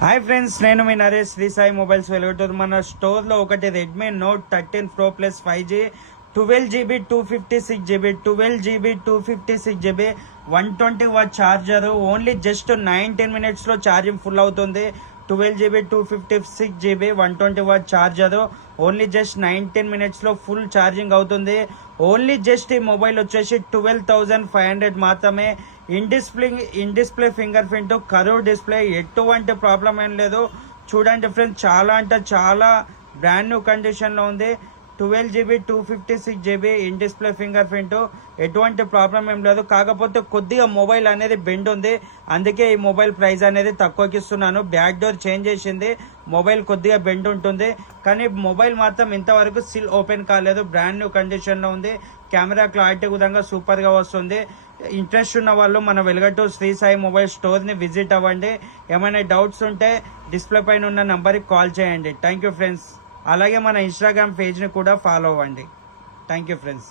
Hi friends, నేను మీ Naresh Shri Sai mobiles వెలుగుతుంది. మన స్టోర్లో ఒకటి Redmi note 13 pro plus 5G 12GB 256GB 12GB 256GB 120W charger. Only just 9-10 మినిట్స్లో ఛార్జింగ్ ఫుల్ అవుతుంది. 12GB 256GB 120W charger. Only just 9-10 మినిట్స్లో ఫుల్ ఛార్జింగ్ అవుతుంది. ఓన్లీ జస్ట్ ఈ మొబైల్ వచ్చేసి 12,500 మాత్రమే. In display finger print, curve display, ఎటువంటి problem ఏం లేదు. చూడండి ఫ్రెండ్స్, చాలా అంటే చాలా బ్రాండ్ న్యూ కండిషన్లో ఉంది. 12GB 256GB in display finger print, ఎటువంటి ప్రాబ్లం ఏం లేదు. కాకపోతే కొద్దిగా మొబైల్ అనేది బెండ్ ఉంది, అందుకే ఈ మొబైల్ ప్రైస్ అనేది తక్కువకి ఇస్తున్నాను. బ్యాక్ డోర్ చేంజ్ చేసింది, మొబైల్ కొద్దిగా బెండ్ ఉంటుంది, కానీ మొబైల్ మాత్రం ఇంతవరకు సిల్ ఓపెన్ కాలేదు. బ్రాండ్ న్యూ కండిషన్లో ఉంది. కెమెరా క్లారిటీ విధంగా సూపర్గా వస్తుంది. ఇంట్రెస్ట్ ఉన్న వాళ్ళు మన వెలుగట్టు శ్రీ సాయి మొబైల్ స్టోర్ని విజిట్ అవ్వండి. ఏమైనా డౌట్స్ ఉంటే డిస్ప్లే పైన ఉన్న నంబర్కి కాల్ చేయండి. Thank you friends. అలాగే మన ఇన్స్టాగ్రామ్ పేజ్ని కూడా ఫాలో అవ్వండి. Thank you friends.